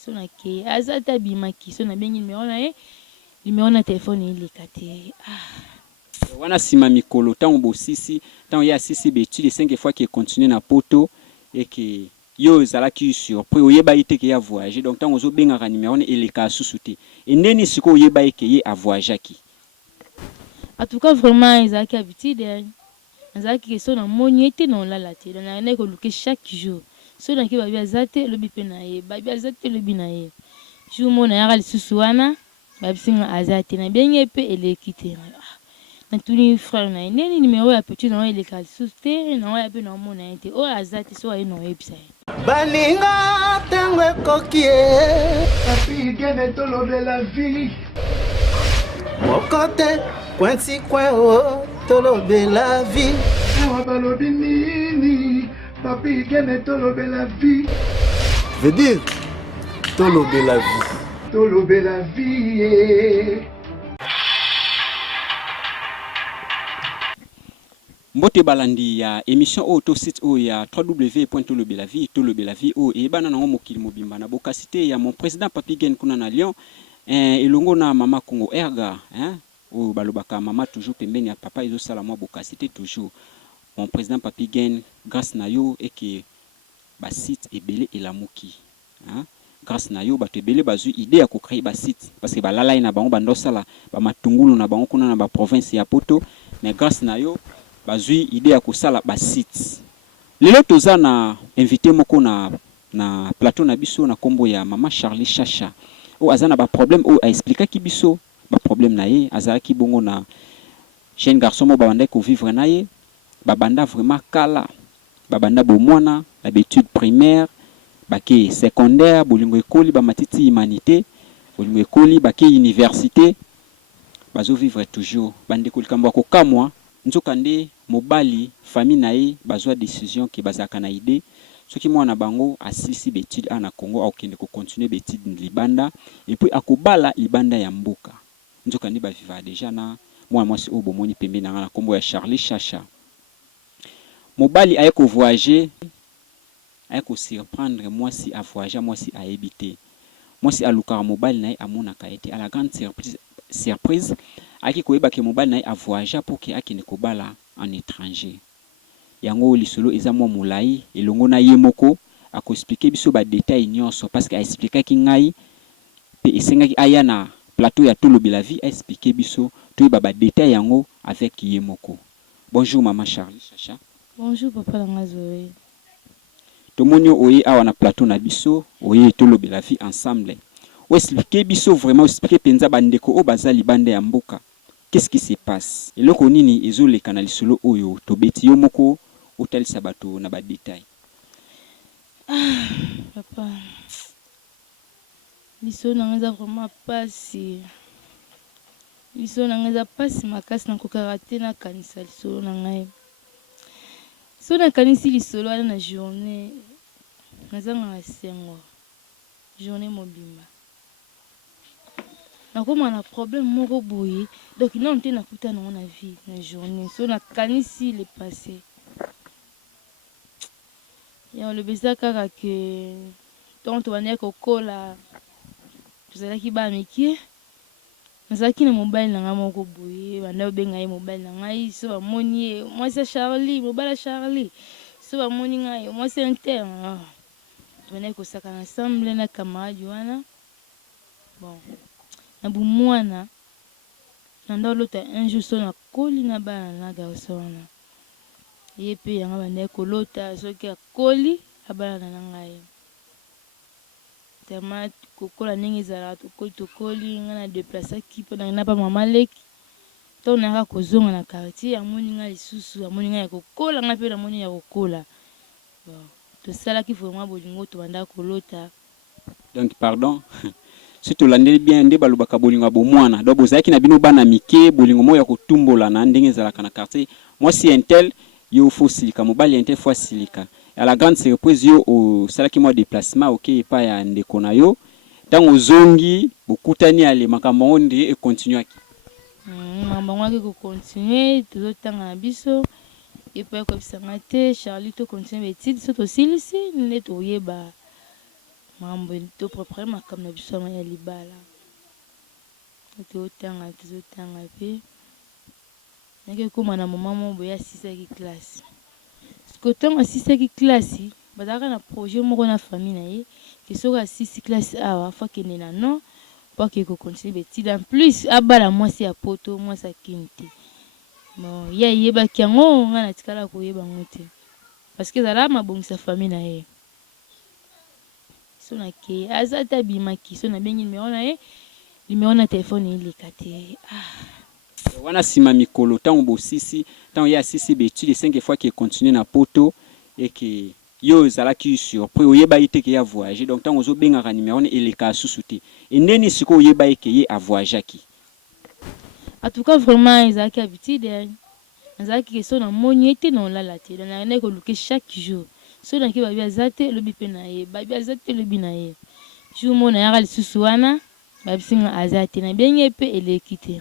so na ke azata bimaki so na bengi numéro na téléphone ilikate wana sima mikolo tango bosisi tango ya sisi betude 5 fois qui continue na poto et que yo zalaki surpris oyeba ite ke ya voyager donc tango zo benga numéro ne eleka susuté et neni siko oyeba ke ye a voyager ki en tout cas vraiment ezalaki habitude ezalaki so na moni ete na olala te donc na ko luke chaque jour so na ki babi azate lobi pe na ye babi azate lobi na ye jour mo na yaka lisusu wana babisinga azate na benye pe eleki te na tuni frère na neni numéro ya petit na eleka lisusu te na ya pe na mona ete o azate so aye na website baninga tango ekoki papi gene tolobela vie mokote kwensi kweo tolobela vie awa balobi nini papi gene tolobela vie veut dire tolobela vie tolobela vie mbote balandi ya émission auto site o ya www.tolobelavie tolobelavie o e bana nango mokili mobimba na bokasité ya mon président Papi Gen kuna na Lyon elongo na mama Congo Erga o balobaka mama toujours pembeni ya papa ezo sala mwa bokasité toujours mon président Papi Gen grâce na yo et que ba site ebele elamuki grâce na yo bato ebele bazui idée ya ko créer ba site parce que balala na bango bandosala ba matungulu na bango kuna na ba province ya Poto mais grâce na yo bazui idée ya kosala ba site lelo toza na invité moko na plateau na biso na kombo ya mama Charlie Chacha o azana ba problème o a expliquer ki biso ba problème na ye azalaki bongo na jeune garçon mo babanda ko vivre na ye babanda vraiment kala babanda bomwana la étude primaire baki secondaire bolingo ekoli ba matiti humanité bolingo ekoli baki université bazo vivre toujours bande ko likambo ko kamwa nzokande mobali famille na ye bazwa décision ki bazaka na idée soki mwana bango asisi betide ana Congo akende ko continuer betide libanda et puis akobala libanda ya mboka nzokande ba viva déjà na mwana mwasi o bomoni pembe na kombo ya Charlie Chacha mobali aye ko voyager aye ko surprendre mwasi a voyager mwasi a habiter mwasi alukara mobali na ye amonaka ete à la grande surprise aki koyeba ke mobali na ye a voyager pour que akende kobala en étranger yango lisolo eza mwa mulai elongo na ye moko ako expliquer biso ba détail nyonso parce que a expliquer ki ngai pe esengaki aya na plateau ya Tolobelavie a expliquer biso to ba détail yango avec ye moko. Bonjour maman Charlie Chacha. Bonjour papa Langazoe. Tomonio oye awa na plateau na biso oye Tolobelavie ensemble o expliquer biso vraiment expliquer penza bandeko o bazali bande ya mboka. Qu'est-ce qui se passe? Et loko nini ezoleka na lisolo oyo tobeti yo moko otalisa bato na ba détail. Papa. Lisolo nanga vraiment pasi. Lisolo nanga pasi makasi na kokarate na kanisa lisolo nanga. So na kanisi lisolo na journée nazanga na sengo. Journée mobimba. Nakoma na problème moko boye donc non te nakuta na na vie na journée so na kanisi le passé ya le besa kaka que donc to bania kokola tuzalaki ba miki nazaki na mobile na nga moko boye banda benga ye mobile na ngai so ba moni moi c'est Charlie mobile Charlie so ba moni ngai moi c'est inter bana ko saka ensemble na camarade wana bon na bumwana nanda lota un jour so na koli na bana na garçon ye pe yanga banda ko lota soki akoli abana na ngai tellement kokola ningi zala tokoli nga na déplacer ki pe na pa mama leki to na ka kozonga na quartier amoni nga lisusu amoni nga ya kokola nga pe na moni ya kokola bon to sala ki vraiment bolingo to banda ko lota donc pardon si to landeli bien nde balobaka bolingo bomwana donc bozaki na bino bana mike bolingo mo ya kotumbola na ndenge zalaka na quartier moi si intel yo faut silika mobali intel fois silika à la grande surprise yo au salaki mo déplacement OK pa ya ndeko na yo tango zongi bokutani ale makambo onde e continuer ki makambo ngaki ko continuer to tanga na biso et puis ko bisanga te Charlie to continuer étude so to silisi ne to yeba mambo to propre makam na biso ya libala totanga pe nake koma na mama mo boya 6e classe sikotonga 6e classe bazaka na projet moko na famille na ye ke soka 6 classe awa fa kende na non pas que continue bêtise en plus abala mwasi ya poto mwasi akinte bon ya yeba kiango nga na tikala ko yeba ngote parce que zala mabongisa famille na ye so na ke azata bimaki so na bengi numéro na téléphone ile kate wana sima mikolo tango bosisi tango ya sisi bêtise 5 fois qui continue na poto et que yo zalaki surpris oyeba ite ke ya voyager donc tango zo benga ka numéro ile ka susuti et neni siko oyeba ke ye a voyager ki en tout cas vraiment ezaki habitude ezaki ke so na moni ete na olala te na ne ko luke chaque jour so na ke babi azate lobi pe na ye babi azate lobi na ye jour mona ya lisusu wana babi singa azate na benye pe eleki te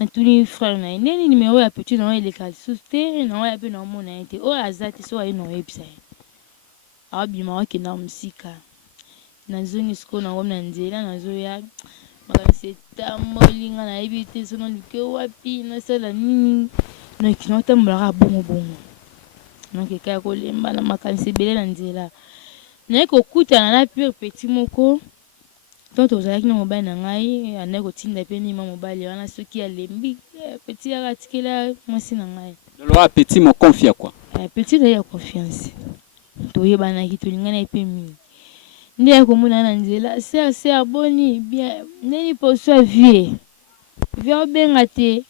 na tuni frère na neni numéro ya petit na ile ka lisusu te na ya pe na mona ete o azate so ayi no website abima wake na musika nazongi siko na ngom na nzela nazoya makanisi tamolinga na yebi te sono luke wapi nasala nini na kinota mbala bongo donc ekaya kolemba na makanisi ebele na nzela naye kokutana na pure petit moko donc tozalaki na mobali na ngai anaye kotinda pe mima mobali wana soki alembi petit akatikela mwasi na ngai lolo petit mo confia quoi petit na ya confiance toyebanaki tolingana epe mingi nde ya komona na nzela se aboni bien neni poso ya vie obenga te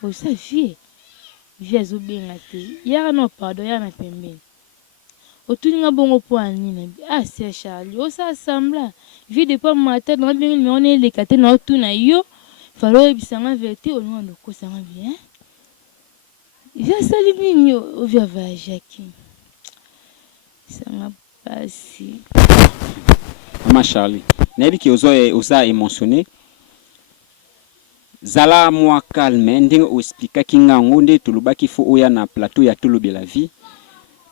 poso ya vie azobenga te yaka no pardon yaka na pembeni otuninga bongo po anini c'est Charlie osa sembla vie de pas matin na benga numéro na eleka te na otuna yo falo ebisanga vérité olinga ndokosanga bien vie sali nini ovia vajaki sanga pasi Mama Charlie nayebi ki oza émotionné zala moi calme ndenge oexpliquer kinga ngonde tulubaki fo oya na plateau ya Tolobe la vie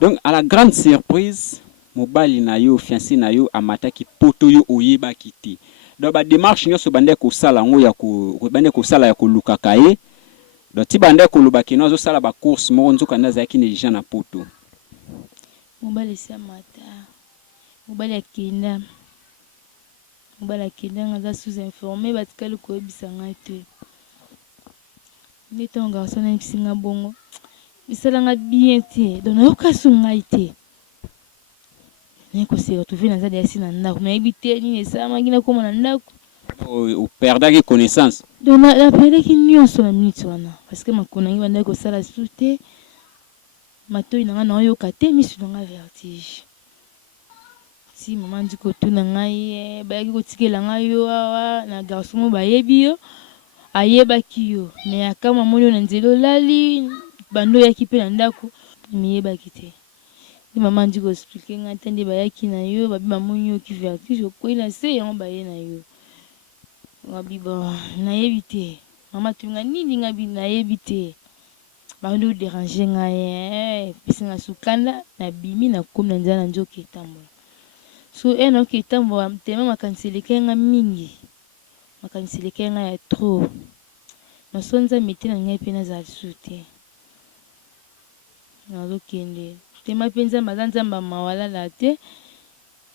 donc à la grande surprise mobali na yo fiancé na yo amataki poto yo oyeba kiti donc ba démarche nyonso bande ko sala ngo ya ko bande ko sala ya ko lukaka ye donc ti bande ko lubaki no zo sala ba course mo nzoka ndaza yaki ne déjà na poto mobali sia mata mobali akenda ngaza sous informé batikali koyebisa ngai te nde ntango garçon ayebisinga bongo bisalanga bien te donc nayoka so ngai te naye koseka tovi naza deyasi na ndako nayebi te nini esalamaki nakoma na ndako operdaki connaissance donc naperdaki nyonso na minute wana parce que makolo nangi bandaki kosala susu te matoi na nga naoyoka te misu na nga vertige si mama ndi kotuna ngai bayaki kotikela ngai yo awa na garçon mo bayebi yo ayebaki yo me akama moni yo na nzela olali bando oyaki mpe na ndako miyebaki te ndi mama ndi koexplike ngai te nde bayaki na yo babi bamoni yoki vertige okwei na se yango baye na yo ngabi bon nayebi te mama tunga nini ngabi nayebi te bando déranger ngai pisinga sukanda na bimi na komi na nzela na nzoki etambola so enoki etambola tema makanisi elekenga mingi makanisi elekenga ya trop nasonza mete na ngai mpe nazala lisusu te nazokende tema mpe nzambe aza nzambe amawalala te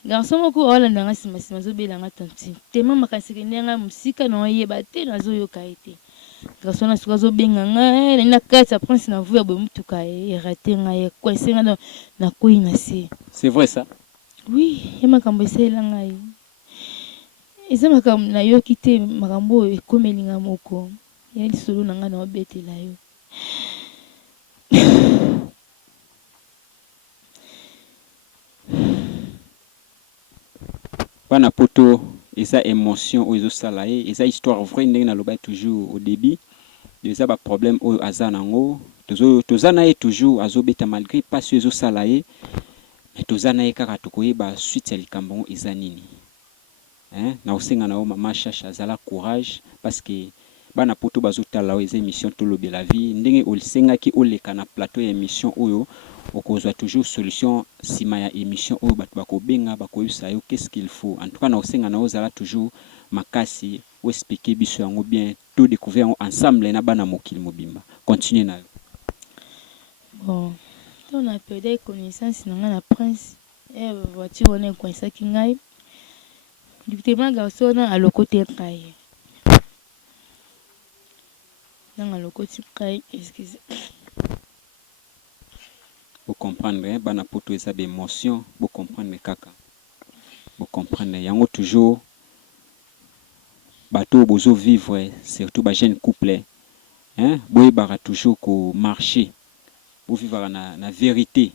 garçon moko awalanda nga nsima azobelanga tantine tema makanisi ekende ngai mosika na oyeba te nazoyoka ye te garçon na suka azobenga ngai nani na kati ya prince na vu ya boye motuka erate ngai ekwese ngai nakwei na se. C'est vrai ça? Oui, ye makambo esalela ngai eza makambo nayoki te makambo oyo ekomelinga moko ya lisolo na ngai na obetela yo bana poto eza émotion oyo ezosala ye eza histoire vraie ndenge naloba toujours au début eza ba problème oyo aza nango toza na ye toujours azobeta malgré pasi oyo ezosala ye mais toza na ye kaka tokoyeba suite ya likambo ngo eza nini na osenga na yo mama Chacha azala courage parce que bana poto bazotala oyo eza émission Tolobe la vie ndenge osengaki oleka na plateau ya émission oyo okozwa toujours solution sima ya émission oyo bato bakobenga bakoyebisa yo qu'est-ce qu'il faut. En tout cas na osenga na ozala toujours makasi ou expliquer biso yango bien tout découvrir ensemble na bana mokili mobimba. Continuez na yo. Bon, on a perdu connaissance na na prince voiture on est coincé ki ngai. Directement garçon à le côté kai. Dans le côté kai, excusez. Vous comprenez, bana poto eza des émotions, vous comprenez kaka. Vous comprenez, yango toujours bateau bozo vivre, surtout ba jeune couple, hein, boy bara toujours ko marcher. Vous vivre na vérité,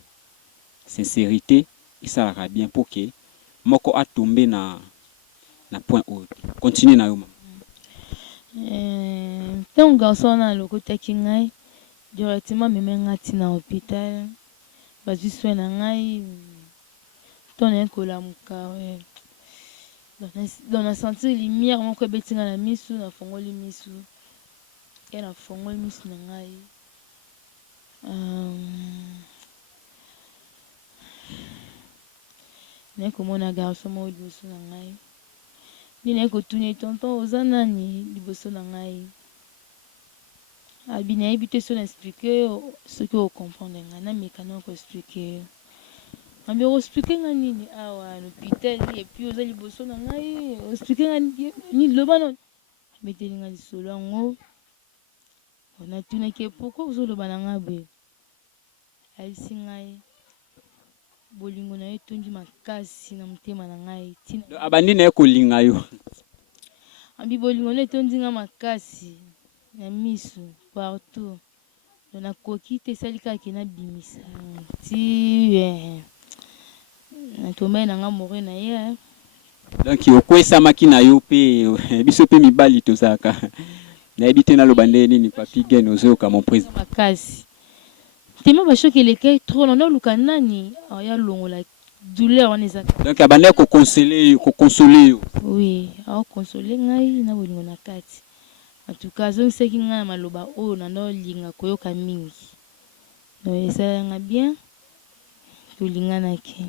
sincérité, et ça ira bien pour que moko a tombé na point haut. Continuez na yo. Tant garçon na le côté ki ngai, directement me ngati na hôpital. Vas-y soin na ngai. Ton ekola muka dans la santé lumière mon ko betinga na misu na fongoli misu. Et na fongoli misu na ngai. Neko mona garçon mo liboso na ngai. Ni neko tuni tonton ozana ni liboso na ngai. Abina ebité son expliquer ce que vous comprenez ngana mécano ko expliquer. Ambi ko expliquer ngani ni awa l'hôpital et puis oza liboso na ngai expliquer ngani ni loba non. Meteli ngani solo ngo. On a tuni ke pourquoi vous loba na ngabe. Alisi ngai. Bolingo na yo tondi makasi na mutema na ngai. Abandi na ko linga yo. Ambi bolingo na tondi nga makasi na misu partout. On a coquille te salika ki na bimisa. Ti na tombe na nga mori na ye. Donc yokwesa makina yo pe biso pe mibali tozaka. Na ebite na lobande nini papi gen ozoka mon président. Makasi. Tellement ba choquer les kay trop non lukanani ya longola douleur on ezaka. Donc abande ko consoler yo. Oui, a consoler ngai na bolingo na kati. En tout cas, je sais qu'il y a maloba o na no linga koyoka mingi. Donc ça nga bien. To linga na ke.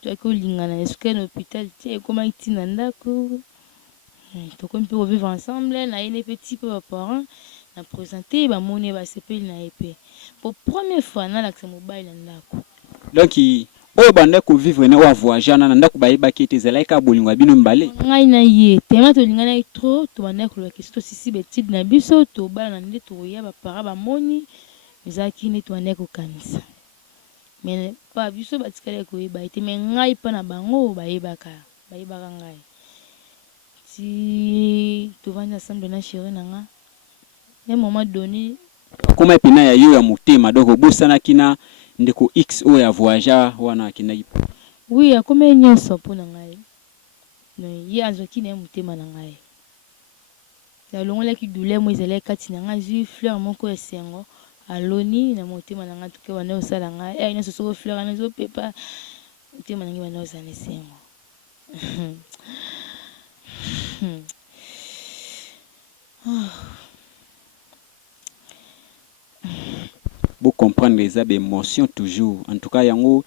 To ko linga na esque na hôpital ti comment itina ndako. To ko mpe vivre ensemble na ene petit peu parents na présenter ba moni ba sepeli na épée. Pour première fois na l'accès mobile na ndako. Donc oyo banda ko vivre na wa voyager na ndako ba yeba ki tezela ka bolingo bino mbale. Ngai na ye tema to linga na trop to banda ko question sisi betide na biso to bala na nde to ya ba para ba moni ezaki ne to ande ko kanisa. Mais pas biso batikale ko yeba ite mais ngai pa na bango ba yebaka ngai. Si to vanda ensemble na chérie na nga. Un moment donné comment epina ya yo ya motema donc obosana kina ndeko X o ya voyager wana kina ipo. Oui, a comme nyonso pona ngai. No ye azoki na motema na ngai. Ya longola ki douleur mo ezela kati na ngai zui fleur moko esengo aloni na motema na ngai tuke wana osala ngai e nyonso so fleur na zo pepa motema na ngai wana osala esengo. Vous comprenez les émotions toujours. En tout cas, yango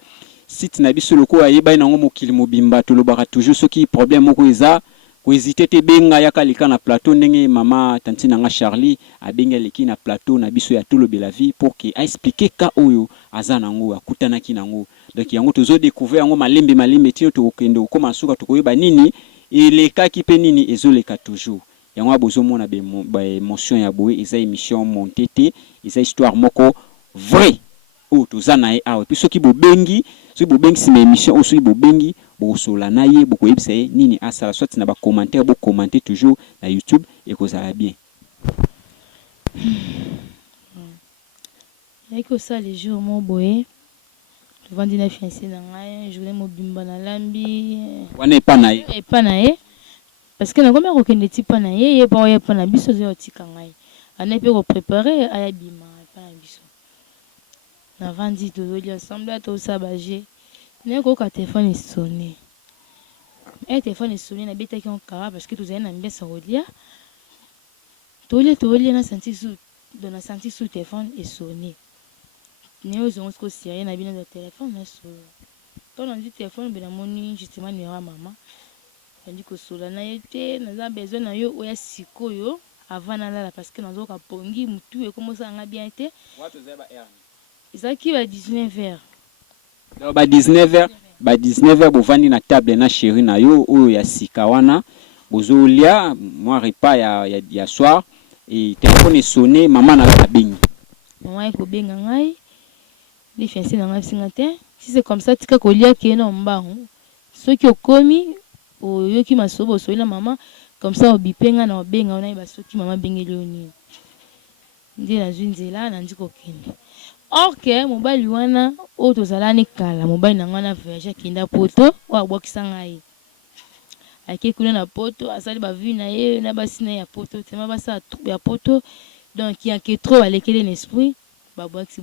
si tu n'as pas sur le coup, ayeba yango mokili mobimba to lobara toujours ce qui problème moko eza ko hésiter te benga ya kalika na plateau ndenge mama tanti nanga Charlie a benga leki na plateau na biso ya tolo bela vie pour que a expliquer ka oyo azana ngo akutana kinango. Donc yango tozo découvrir yango malembe tino to kende ko masuka to koyeba nini et les cas qui pe nini ezoleka toujours. Yango abozomona ba émotion ya boye eza émission montete eza histoire moko vrai ou tozana e awe puis soki bobengi sima émission ou soki bobengi bosola na ye bokoyebisa ye nini asala soit na ba commentaire bo commenter toujours na YouTube et kozala bien. Eko ça les jours mo boye to vandi na fiancé na ngai journée mo bimba na lambi wana epa na ye parce que na komba ko kende tipa na ye pa na biso zo tika ngai ana pe ko préparer aya bima pa na biso na vandi to li ensemble to sabager ne ko ka téléphone sonné et téléphone sonné na beta ki on kara parce que to zana mbesa rolia to li na senti sous téléphone est sonné Néo zongo sérieux na bino de téléphone na solo. Quand on dit téléphone ben amoni justement numéro maman. Tandis que solo na été na besoin na yo oya sikoyo avant na la parce que nazo ka pongi mutu e comment ça nga bien été. Watu zeba R. Ezaki ba 19h. Donc ba 19h bovandi na table na chéri na yo oyo ya sika wana bozolia moi repas ya soir et téléphone est sonné maman na la bengi. Maman ko benga ngai. Les fiancés na ngai singa te. Si c'est comme ça tika kolia ke na mbango. Soki okomi oyoki masobo soila maman comme ça obipenga na obenga ona ba soki maman bengeli oni. Ndi na zunzela na ndiko kende. Or que mobali wana o tozala ni kala mobali na ngana voyage kinda poto o abokisa ngai. Ake kuna na poto asali ba vu na ye na basina ya poto tema basa ya poto donc il y a que trop alekele l'esprit ba boxi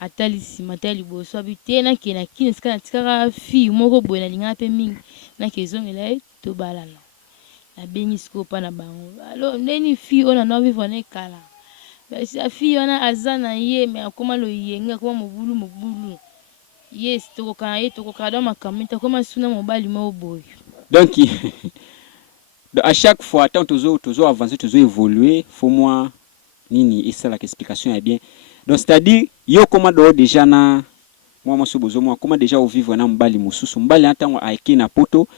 atali simatali boso abite na kena kine ska na tikara fi moko boye na linga pe mingi na kezongela to balana na bengi skopa na bango alors ndeni fi ona no vivre ne kala ba fi ona azana ye me akoma lo yenga akoma mobulu yes to ko kana makamita koma suna mobali mo boye Donc à chaque fois tant toujours avancer toujours évoluer faut moi nini et ça la explication est bien. Donc c'est-à-dire yo comment do déjà na moi sobozo moi comment déjà au vivre na mbali mususu mbali atango aike na poto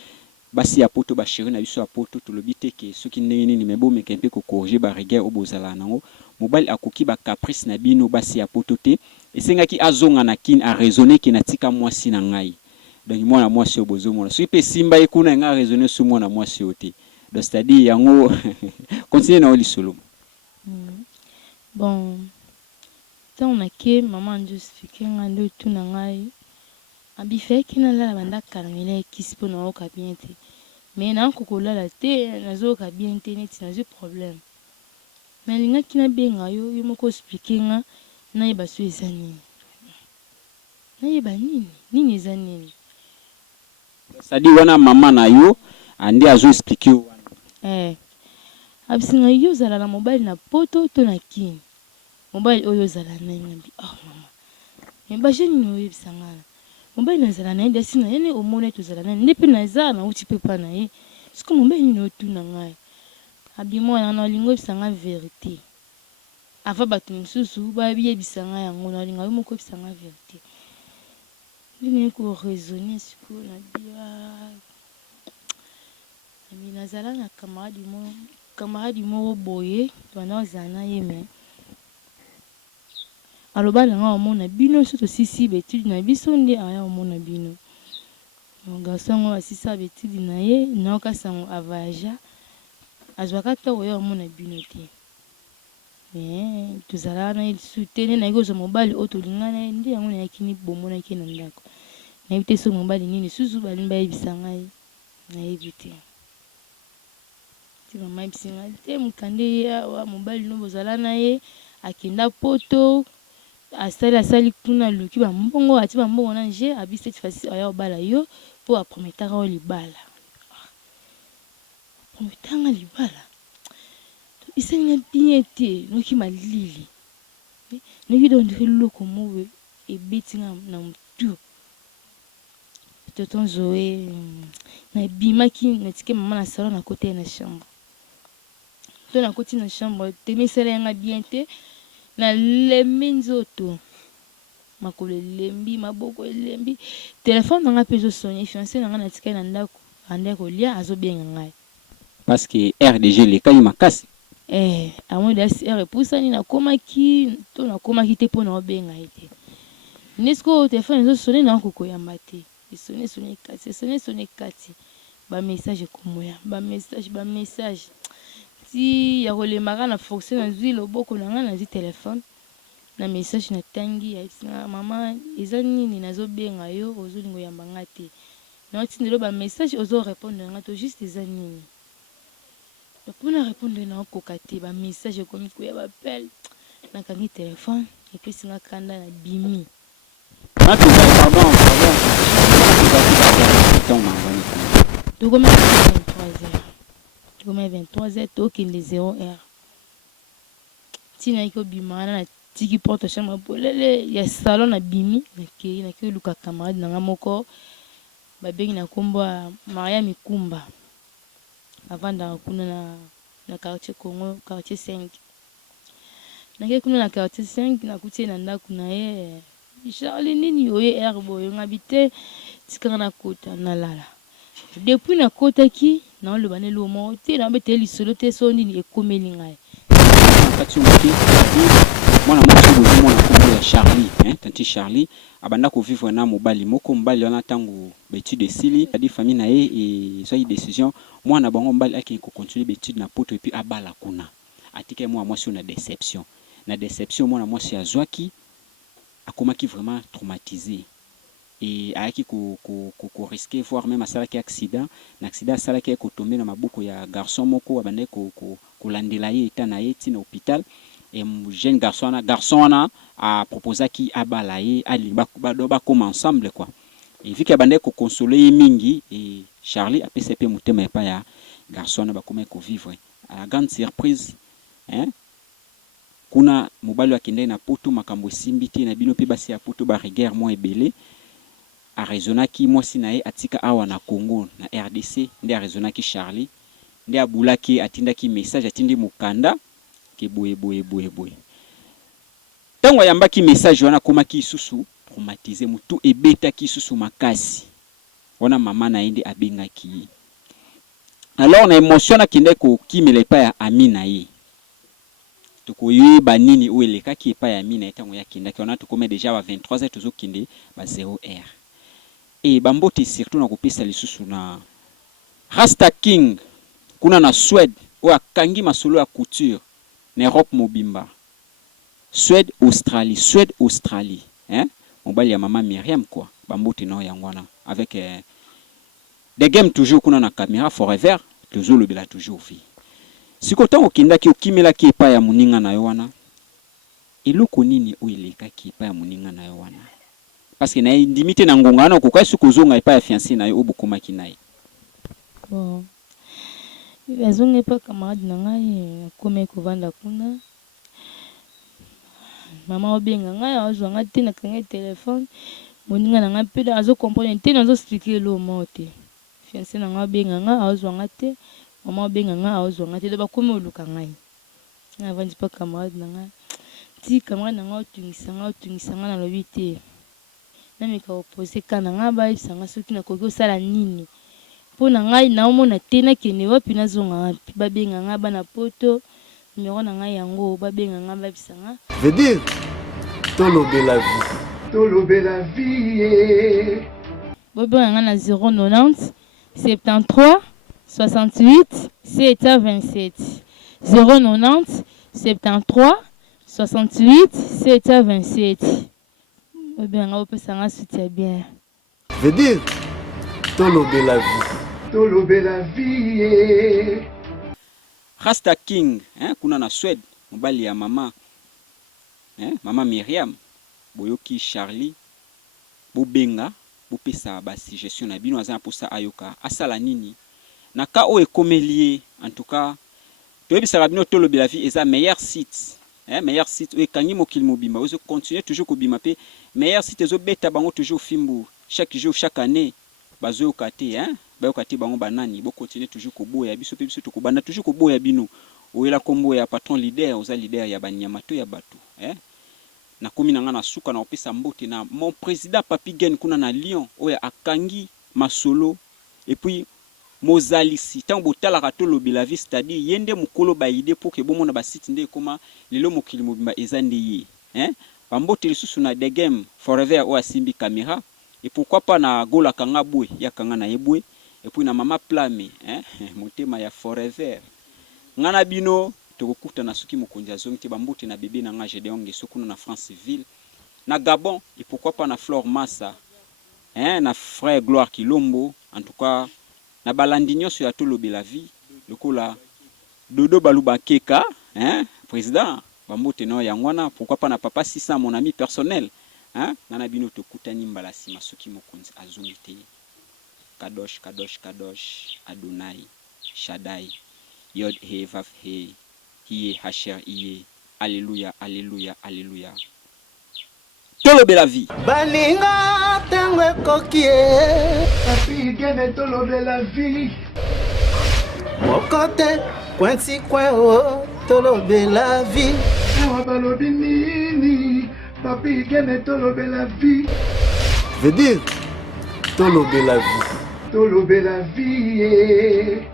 basi ya poto ba chéri na biso ya poto to lobite ke soki ndenge ni mebo mekempe ko corriger ba regard obozala nango mobali akoki ba caprice na bino basi ya poto te esengaki azonga na kin a raisonner ke na tika mwasi na ngai donc mwana mwasi obozo mona soki pe simba ekuna nga raisonner sur mwana mwasi ote donc c'est-à-dire yango continuer na oli solo. Bon tant on a que maman juste expliquer ngando tout na ngai abi fait ki na la banda karamela kisipo na oka bien te mais na kokola la te nazo ka bien te net na problème mais linga kina benga yo moko expliquer nga na yeba so ezani na yeba nini ezani c'est-à-dire wana maman na yo andi azo expliquer abisinga yo zala na mobile na poto to na kini mobile oyo zala na ngambi mama mba jeni no yebisanga mobile na zala na ndesi na yene omone to zala na ndepe na za na uti pepa na ye siko mobile no tu na ngai abimo na lingo bisanga vérité ava batu mususu ba biye bisanga yango na linga moko bisanga vérité ndine ko raisonner siko na dia ami na zala na camarade mo boye wana zana yeme aloba na nga omona bino soto sisi betudi na biso nde aya omona bino garçon asisa betudi na ye na okasango avaja azwaka to oyo omona bino te mais tozala na soutene na gozo mobali otolingana ndi yango na yakini bomona ke na ndako na bite so mobali nini susu balimba yebisanga ye na yebite ti mama bisinga te mukande ya wa mobali no bozala na ye akenda poto asali kuna luki ba mbongo ati ba mbongo na nje abi cette fois-ci aya obala yo po aprometaka o libala prometanga libala to isenga biete noki malili noki dondre loko mowe ebetinga na mtu tonton Zoé na bimaki na tike mama na salon na côté na chambre to na côté na chambre temisela yanga bien te na lembi nzoto makolo lembi maboko lembi téléphone nanga pezo sonye fiancé nanga na tika na ndako ande ko lia azobenga ngai parce que RDG le kali makasi amwe da CR pusani na komaki to na komaki te pona obenga ite nesko téléphone zo sonne na ko yamba te sonne kati ba message komoya ba message si ya kolemaka na fonction na zwi loboko na nga na zi téléphone na message na tangi ya mama eza nini nazobenga yo ozolingo yamba nga te na otindelo ba message ozo répondre nga to juste eza nini pona répondre na okoka te ba message komi ko ya ba appel na kangi téléphone et puis singa kanda na bimi pardon tokoma 23h tokende 0h tina iko bimana na tiki porte chambre polele ya salon na bimi na ke luka camarade na ngamoko babengi na kombo Maria Mikumba avanda kuna na quartier Congo quartier 5 na ke kuna na quartier 5 na kutie na ndako na ye Charlie nini oye herbo yo ngabite tikanga na kota na lala depuis na kota ki na lo banelo mo te na bete lisolo te so nini ekomeli ngai kati moke mwana mwasi bozo mwana kombo ya Charlie tanti Charlie abanda ko vivre na mobali moko mobali wana tango betude esili adi famille na ye et so décision mwana bango mobali aki ko continuer betude na poto et puis abala kuna atike mwana mwasi na déception mwana mwasi azwaki akomaki vraiment traumatisé et ayaki ko risquer voire même asalaki accident na accident asalaki ko tomber na mabuko ya garçon moko abande ko landela ye eta na ye tina hôpital et jeune garçon wana a proposé ki abala ye ali ba comme ensemble quoi et vu que abande ko consoler mingi et Charlie a PCP mutema pa ya garçon na ba comme ko vivre à la grande surprise kuna mobali akende na poto makambo simbiti na bino pe basi ya poto ba regard mo ebele a raisonnaki mwasi na ye atika awa na Congo na RDC nde a raisonnaki Charlie nde abulaki atindaki message atindi mukanda ke boye tango yambaki message wana komaki susu traumatisé mutu ebetaki susu makasi wana mama na inde abengaki alors na émotion akende ko kimela pa ya Amina ye tukoyeba nini o elekaki epa ya Amina etango yakendaki wana tukome déjà ba 23h tozokinde ba 0h et bambote surtout na kopesa lisusu na Rasta King kuna na Suède o akangi masolo ya couture na Europe mobimba Suède Australie mobali ya mama Myriam quoi bambote na yangwana avec des games toujours kuna na caméra forever toujours le bela toujours vie siko tango kindaki okimelaki epa ya muninga na yo wana eloko nini o elekaki epa ya muninga na yo wana parce que na indimité na ngonga na kokai suko zonga epa ya fiancé na yo obukomaki na ye bon azonga epa camarade na ngai akome kovanda kuna mama obenga ngai azwa ngai te nakanga telefone moninga na ngai mpe azo comprendre te nazo expliquer lo mo te fiancé na ngai obenga ngai azwa ngai te mama obenga ngai azwa ngai te do bakome oluka ngai avandi pa camarade na ngai ti camarade na ngai otungisa ngai na lobi te nameka opose kana ngai bayebisa ngai soki nakoki osala nini mpo na ngai naomona te nakende wapi nazonga wapi babenga ngai bana poto numéro na ngai yango babenga ngai bayebisa ngai veut dire tolobela vie bobenga ngai na 090 73 68 727 090 73 68 727 bobenga ngai opesa ngai soutien bien veut dire tolobela vie Rasta King kuna na Suède mobali ya mama mama Myriam boyoki Charlie bobenga bopesa ba suggestion na bino azana posa ayoka asala nini na ka o ekomeli en tout cas toyebisa bino tolobela vie eza meilleur site o ekangi mokili mobimba ozo continuer toujours kobima pe meilleur site ezo beta bango toujours fimbu chaque jour chaque année bazo okate bayokati bango banani bo continuer toujours koboya biso pe biso to kobanda toujours koboya bino oyela kombo ya patron leader oza leader ya banyama to ya bato na komi na nga na suka na opesa mbote na mon président Papi Gen kuna na Lyon oya akangi masolo et puis mozalisi tango botalaka to lobela vie c'est-à-dire yende mukolo ba idée pour que bomona ba site nde koma lelo mokili mobimba ezande ye bambote lisusu na the game forever o asimbi caméra et pourquoi pas na gola kanga bwe ya kanga na yebwe et puis na mama plame motema ya forever ngana bino tokokuta na suki mokonzi azongi te bambote na bébé na nga Gédéon Ngeso kuna na France ville na Gabon et pourquoi pas na Flore Massa na frère Gloire Kilombo en tout cas na balandi nyonso ya tolobela vie lokola Dodo Baluba Keka président bambote na yangwana pourquoi pas na papa 600 mon ami personnel ngana bino tokutani mbala sima suki mokonzi azongi te Kadosh Adonai Shaddai Yod He Vav He Hiye Hasher Iye Alléluia, alléluia, alléluia. Tolobe la vie. Baninga tengwe kokie. Papi gene tolobe la vie. Mokote kwensi kweo tolobe la vie. Awa balobi nini. Papi gene tolobe la vie. Veut dire tolobe la vie. Tolobe la vie.